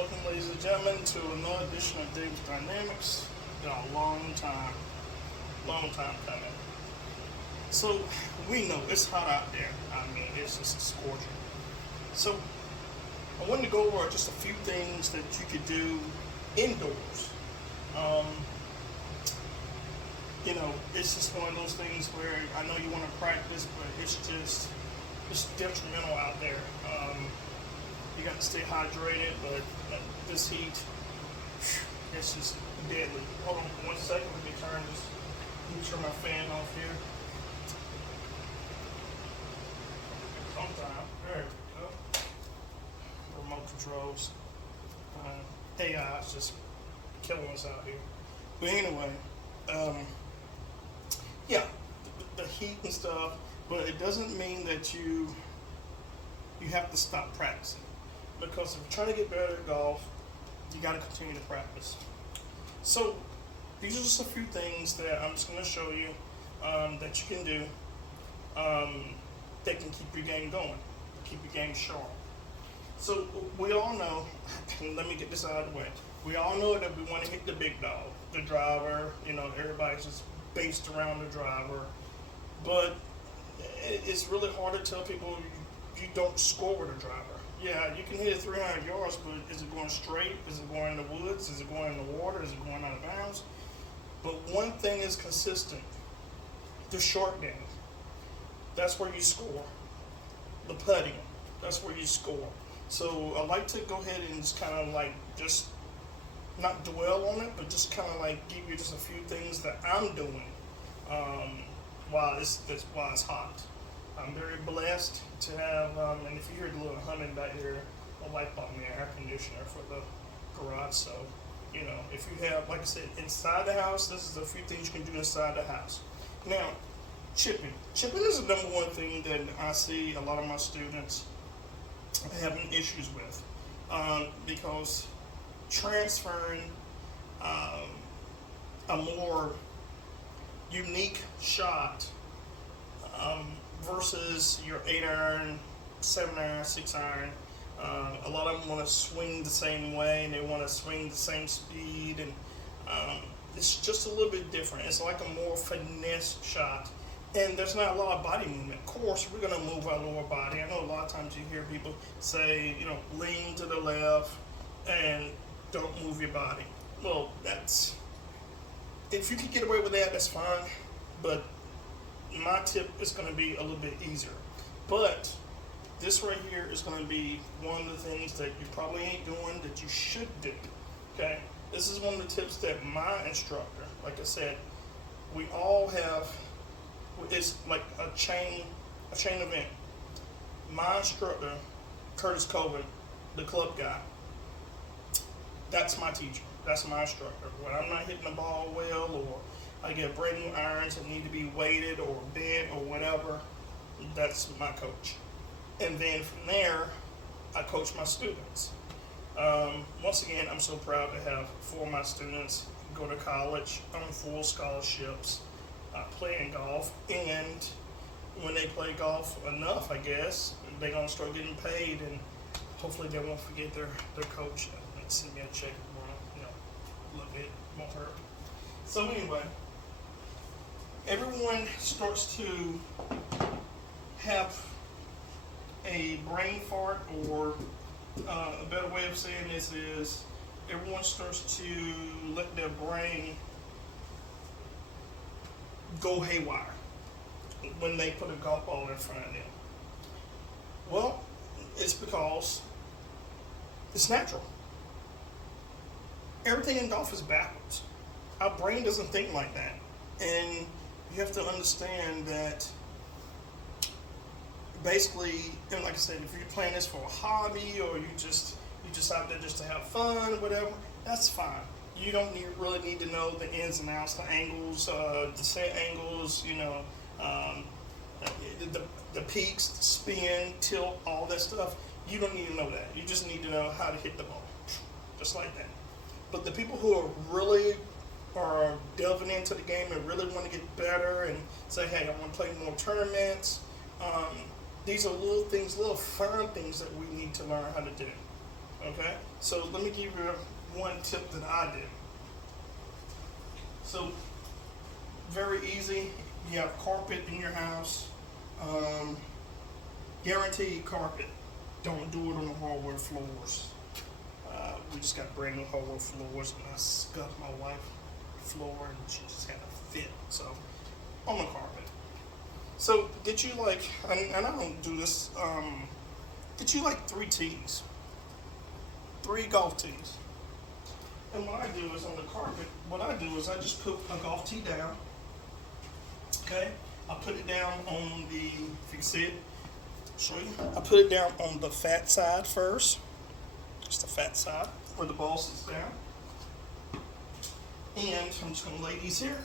Welcome, ladies and gentlemen, to another edition of Davis Dynamics. Been a long time coming. So we know it's hot out there. I mean, it's just scorching. So I wanted to go over just a few things that you could do indoors. Um, it's just one of those things where I know you want to practice, but it's detrimental out there. You got to stay hydrated, but this heat, it's just deadly. Hold on 1 second. Let me turn my fan off here. Sometime. There we go. Remote controls. AI is just killing us out here. But anyway, um, yeah, the heat and stuff. But it doesn't mean that you have to stop practicing, because if you're trying to get better at golf, you got to continue to practice. So these are just a few things that I'm just going to show you that you can do that can keep your game going, keep your game sharp. So we all know, let me get this out of the way. We all know that we want to hit the big dog, the driver. Everybody's just based around the driver. But it's really hard to tell people you don't score with a driver. Yeah, you can hit it 300 yards, but is it going straight? Is it going in the woods? Is it going in the water? Is it going out of bounds? But one thing is consistent: the short game. That's where you score. The putting. That's where you score. So I like to go ahead and just kind of just not dwell on it, but just kind of give you just a few things that I'm doing while it's hot. I'm very blessed to have, and if you hear the little humming back here, my wife bought me an air conditioner for the garage. So, if you have, like I said, inside the house, this is a few things you can do inside the house. Now, chipping. Chipping is the number one thing that I see a lot of my students having issues with, because transferring a more unique shot versus your 8-iron, 7-iron, 6-iron. A lot of them want to swing the same way, and they want to swing the same speed, and it's just a little bit different. It's like a more finesse shot, and there's not a lot of body movement. Of course, we're going to move our lower body. I know a lot of times you hear people say, lean to the left and don't move your body. Well, if you can get away with that, that's fine, but my tip is going to be a little bit easier. But this right here is going to be one of the things that you probably ain't doing that you should do. Okay? This is one of the tips that my instructor, like I said, we all have. It's like a chain event. My instructor, Curtis Colvin, the club guy, that's my teacher. That's my instructor. When I'm not hitting the ball well, or I get brand new irons that need to be weighted or bent or whatever, that's my coach. And then from there, I coach my students. Once again, I'm so proud to have 4 of my students go to college on full scholarships, playing golf, and when they play golf enough, I guess, they're going to start getting paid, and hopefully they won't forget their coach and send me a check a little bit, won't hurt. So anyway, everyone starts to have a brain fart, or a better way of saying this is everyone starts to let their brain go haywire when they put a golf ball in front of them. Well, it's because it's natural. Everything in golf is backwards. Our brain doesn't think like that. And you have to understand that basically, and like I said, if you're playing this for a hobby, or you just out there just to have fun, whatever, that's fine. You don't really need to know the ins and outs, the angles, the set angles, the peaks, the spin, tilt, all that stuff. You don't need to know that. You just need to know how to hit the ball, just like that. But the people who are delving into the game and really want to get better and say, hey, I want to play more tournaments, these are little things, little fun things that we need to learn how to do. Okay, so let me give you one tip that I did. So very easy. You have carpet in your house. Um, Guaranteed carpet. Don't do it on the hardwood floors. We just got brand new hardwood floors, and I scuffed my wife's floor, and she just had a fit. So on the carpet. So get you like, and I don't do this. Get you like 3 tees, 3 golf tees. And what I do is on the carpet, what I do is I just put a golf tee down. Okay, I put it down on the, if you can see it, show you. I put it down on the fat side first, just the fat side where the ball sits down. And I'm just gonna lay these here.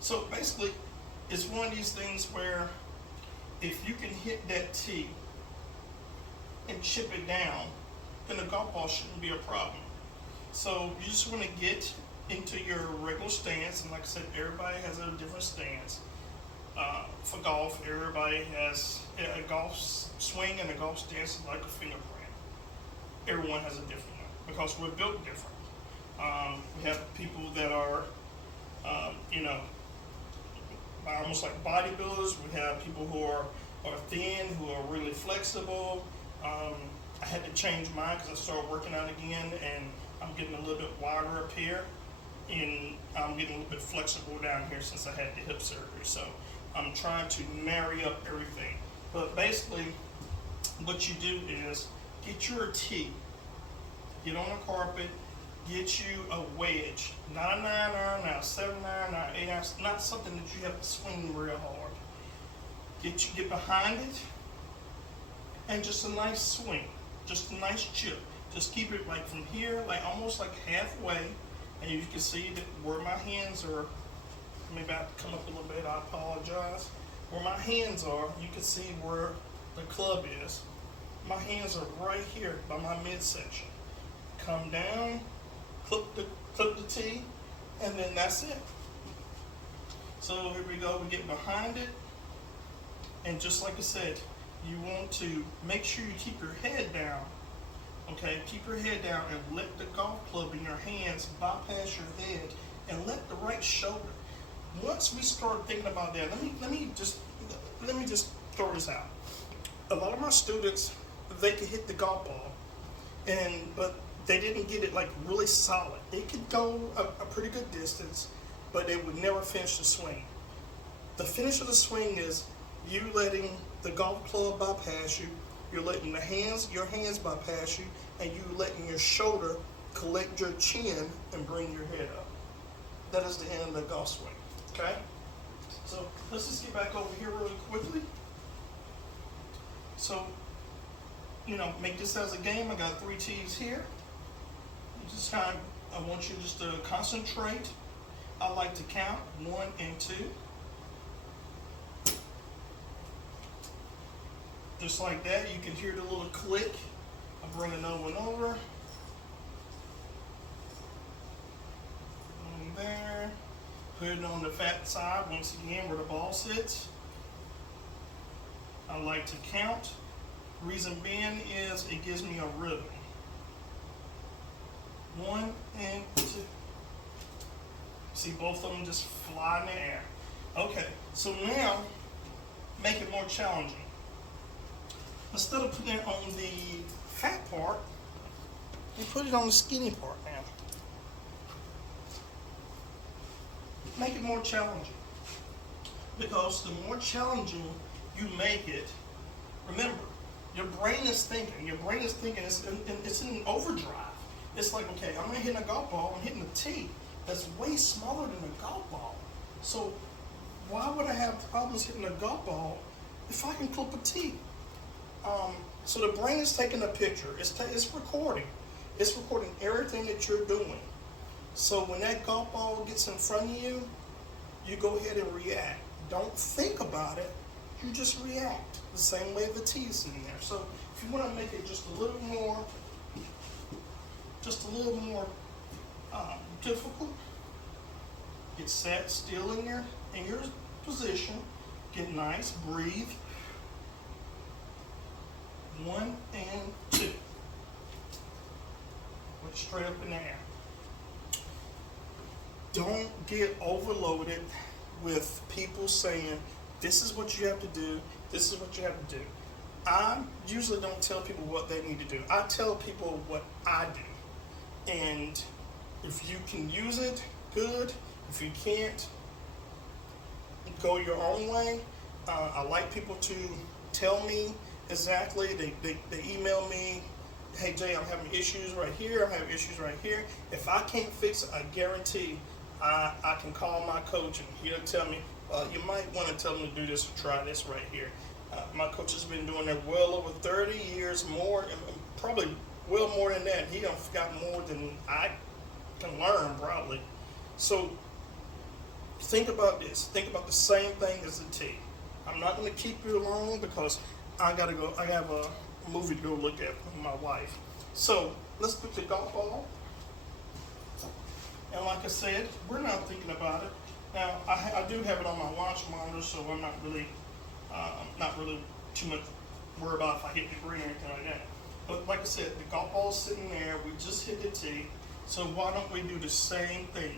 So basically, it's one of these things where if you can hit that tee and chip it down, then the golf ball shouldn't be a problem. So you just want to get into your regular stance, and like I said, everybody has a different stance. For golf, everybody has a golf swing and a golf stance is like a fingerprint. Everyone has a different one because we're built different. We have people that are, you know, almost like bodybuilders. We have people who are thin, who are really flexible. I had to change mine because I started working out again, and I'm getting a little bit wider up here, and I'm getting a little bit flexible down here since I had the hip surgery. So I'm trying to marry up everything. But basically, what you do is get your tee, get on the carpet, get you a wedge, not a 9-iron, not a 7-iron, not an 8-iron, not something that you have to swing real hard. Get behind it, and just a nice swing, just a nice chip. Just keep it like from here, like almost like halfway, and you can see that where my hands are. Maybe I have to come up a little bit. I apologize. Where my hands are, you can see where the club is. My hands are right here by my midsection. Come down, clip the tee, and then that's it. So here we go. We get behind it, and just like I said, you want to make sure you keep your head down. Okay, keep your head down and let the golf club in your hands bypass your head, and let the right shoulder. Once we start thinking about that, let me just throw this out. A lot of my students, they could hit the golf ball, but they didn't get it like really solid. They could go a pretty good distance, but they would never finish the swing. The finish of the swing is you letting the golf club bypass you. You're letting your hands bypass you, and you letting your shoulder collect your chin and bring your head up. That is the end of the golf swing. Okay? So let's just get back over here really quickly. So, you know, make this as a game. I got 3 tees here. Just kind of, I want you just to concentrate. I like to count 1 and 2. Just like that, you can hear the little click. I bring another one over. There. Put it on the fat side once again where the ball sits. I like to count. Reason being is it gives me a rhythm. 1 and 2. See both of them just fly in the air. Okay, so now make it more challenging. Instead of putting it on the fat part, we put it on the skinny part now. Make it more challenging. Because the more challenging you make it, remember, your brain is thinking. Your brain is thinking, it's in overdrive. It's like, okay, I'm hitting a golf ball, I'm hitting a tee that's way smaller than a golf ball. So why would I have problems hitting a golf ball if I can clip a tee? So the brain is taking a picture. It's recording. It's recording everything that you're doing. So when that golf ball gets in front of you, you go ahead and react. Don't think about it. You just react the same way the tee is sitting there. So if you want to make it just a little more difficult, get sat still in your position. Get nice. Breathe. 1 and 2. straight up in the air. Don't get overloaded with people saying, this is what you have to do, this is what you have to do. I usually don't tell people what they need to do. I tell people what I do. And if you can use it, good. If you can't, go your own way. I like people to tell me exactly. They email me, hey Jay, I'm having issues right here, I'm having issues right here. If I can't fix it, I guarantee I can call my coach and he'll tell me, you might want to tell them to do this or try this right here. My coach has been doing it well over 30 years, more, probably well more than that. He done got more than I can learn, probably. So think about this. Think about the same thing as the tee. I'm not going to keep you long because I gotta go. I have a movie to go look at with my wife. So let's put the golf ball. And like I said, we're not thinking about it. Now I do have it on my launch monitor, so I'm not really too much worried about if I hit the green or anything like that. But like I said, the golf ball's sitting there. We just hit the tee. So why don't we do the same thing?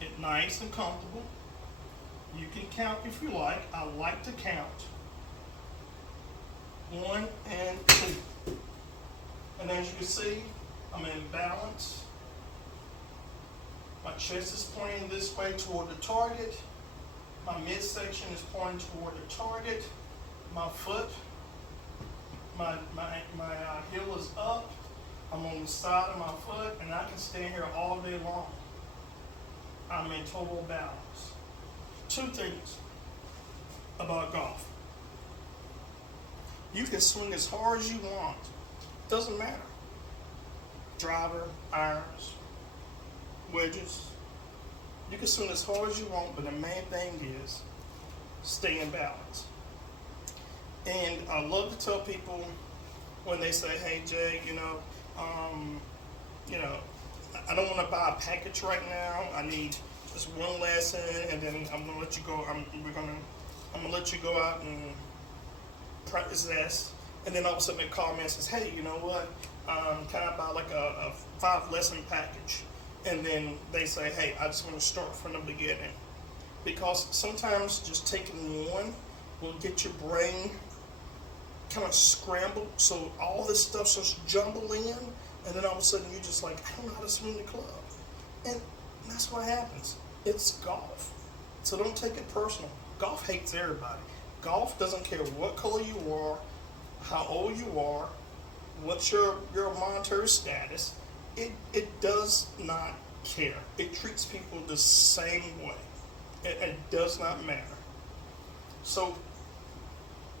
Get nice and comfortable. You can count if you like. I like to count. 1 and 2. And as you can see, I'm in balance. My chest is pointing this way toward the target. My midsection is pointing toward the target. My foot, my heel is up. I'm on the side of my foot, and I can stand here all day long. I'm in total balance. 2 things about golf. You can swing as hard as you want. Doesn't matter. Driver, irons, wedges. You can swing as hard as you want, but the main thing is stay in balance. And I love to tell people when they say, "Hey Jay, I don't want to buy a package right now. I need just one lesson, and then I'm gonna let you go. I'm gonna let you go out and practice this." And then all of a sudden they call me and says, "Hey, you know what? Can I buy like a 5-lesson package?" And then they say, "Hey, I just want to start from the beginning," because sometimes just taking one will get your brain kind of scrambled, so all this stuff starts jumbling in, and then all of a sudden you're just like, I don't know how to swing the club. And that's what happens. It's golf. So don't take it personal. Golf hates everybody. Golf doesn't care what color you are, how old you are, what's your monetary status. It does not care. It treats people the same way. It does not matter. So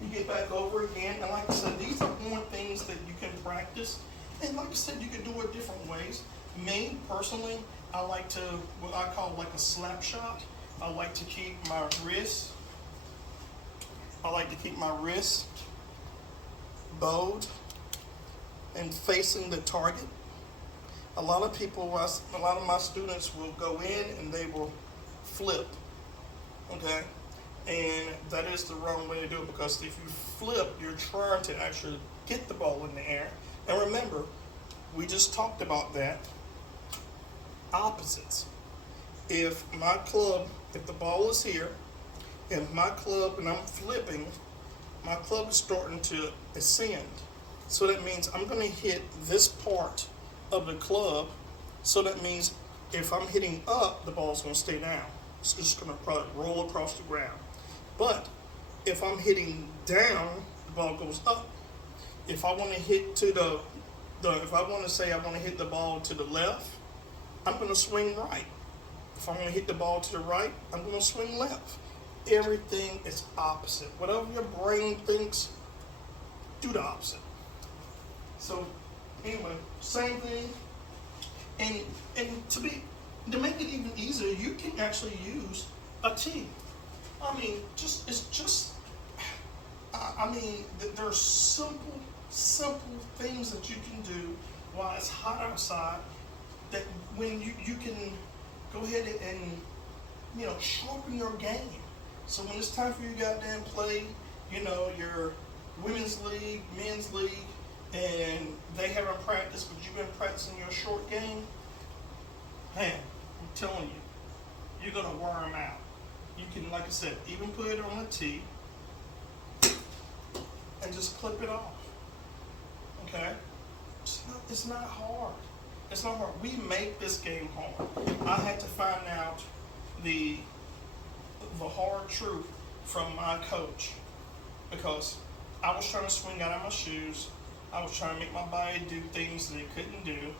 you get back over again, and like I said, these are more things that you can practice. And like I said, you can do it different ways. Me, personally, I like to, what I call like a slap shot. I like to keep my wrist bowed and facing the target. A lot of my students will go in and they will flip, okay? And that is the wrong way to do it, because if you flip, you're trying to actually get the ball in the air. And remember, we just talked about that. Opposites. If the ball is here, and my club, and I'm flipping, my club is starting to ascend. So that means I'm going to hit this part of the club. So that means if I'm hitting up, the ball's going to stay down. It's just going to probably roll across the ground. But if I'm hitting down, the ball goes up. If I want to hit to if I want to say I want to hit the ball to the left, I'm going to swing right. If I'm going to hit the ball to the right, I'm going to swing left. Everything is opposite. Whatever your brain thinks, do the opposite. So anyway, same thing. And to make it even easier, you can actually use a tee. There's simple things that you can do while it's hot outside, that when you can go ahead and sharpen your game. So when it's time for you to goddamn play, your women's league, men's league, and they haven't practiced, but you've been practicing your short game, man, I'm telling you, you're gonna wear them out. You can, like I said, even put it on a tee and just clip it off. Okay? It's not hard. It's not hard. We make this game hard. I had to find out the hard truth from my coach, because I was trying to swing out of my shoes. I was trying to make my body do things that it couldn't do.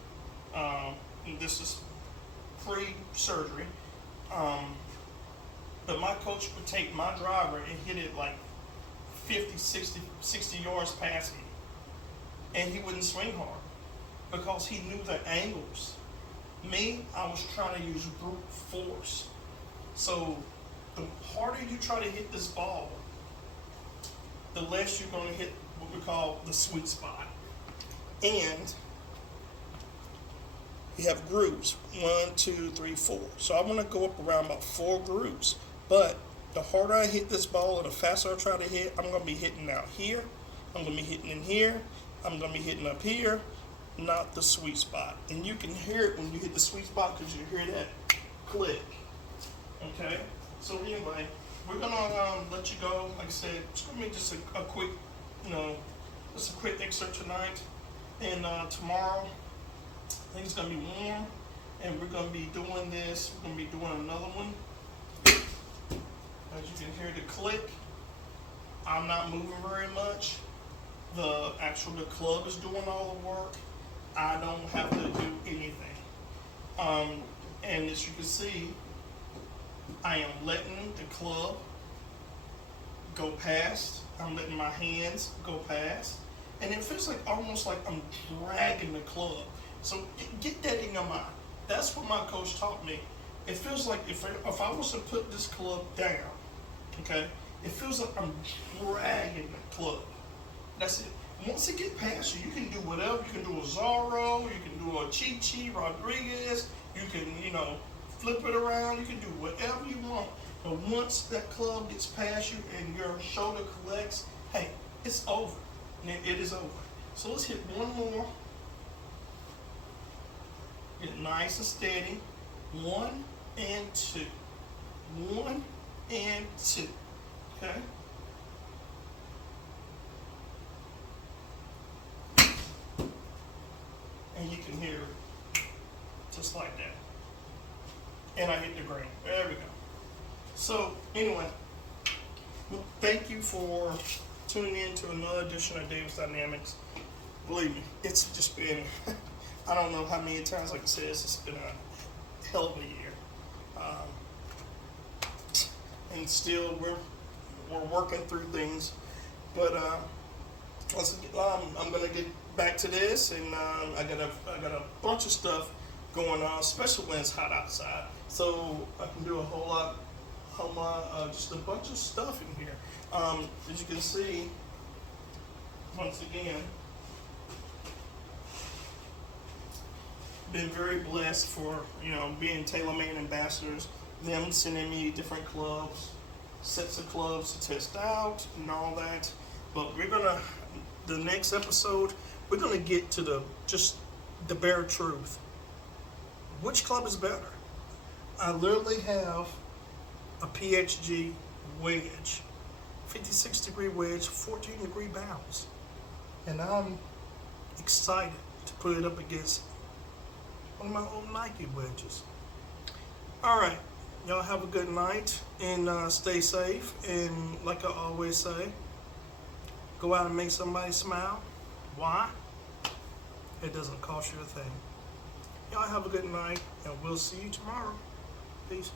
And this is pre-surgery. But my coach would take my driver and hit it like 50, 60 yards past me. And he wouldn't swing hard because he knew the angles. Me, I was trying to use brute force. So the harder you try to hit this ball, the less you're going to hit what we call the sweet spot. And you have grooves, 1, 2, 3, 4. So I want to go up around about 4 grooves. But the harder I hit this ball, or the faster I try to hit, I'm going to be hitting out here. I'm going to be hitting in here. I'm going to be hitting up here, not the sweet spot. And you can hear it when you hit the sweet spot because you hear that click. Okay? So anyway, we're going to let you go. Like I said, it's going to be just a quick, just a quick excerpt tonight. And tomorrow, I think it's going to be warm. And we're going to be doing this. We're going to be doing another one. As you can hear the click, I'm not moving very much. The club is doing all the work. I don't have to do anything. And as you can see, I am letting the club go past. I'm letting my hands go past. And it feels like almost like I'm dragging the club. So get that in your mind. That's what my coach taught me. It feels like if I was to put this club down, okay, it feels like I'm dragging the club. That's it. Once it gets past you, you can do whatever. You can do a Zorro, you can do a Chi Rodriguez, you can, flip it around, you can do whatever you want. But once that club gets past you and your shoulder collects, hey, it's over. It is over. So let's hit one more. Get nice and steady. 1 and 2. 1 and 2. Okay? And you can hear it just like that. And I hit the green. There we go. So, anyway, thank you for tuning in to another edition of Davis Dynamics. Believe me, it's just been, I don't know how many times, like I said, it's just been a hell of a year. And still, we're working through things. But I'm going to get back to this, and I got a bunch of stuff going on, especially when it's hot outside. So I can do a whole lot, just a bunch of stuff in here. As you can see, once again, been very blessed for being TaylorMade ambassadors. Them sending me different clubs, sets of clubs to test out, and all that. But the next episode, we're gonna get to the bare truth. Which club is better? I literally have a PXG wedge, 56-degree wedge, 14-degree bounce, and I'm excited to put it up against one of my old Nike wedges. All right, y'all have a good night and stay safe. And like I always say, go out and make somebody smile. Why? It doesn't cost you a thing. Y'all have a good night, and we'll see you tomorrow. Peace.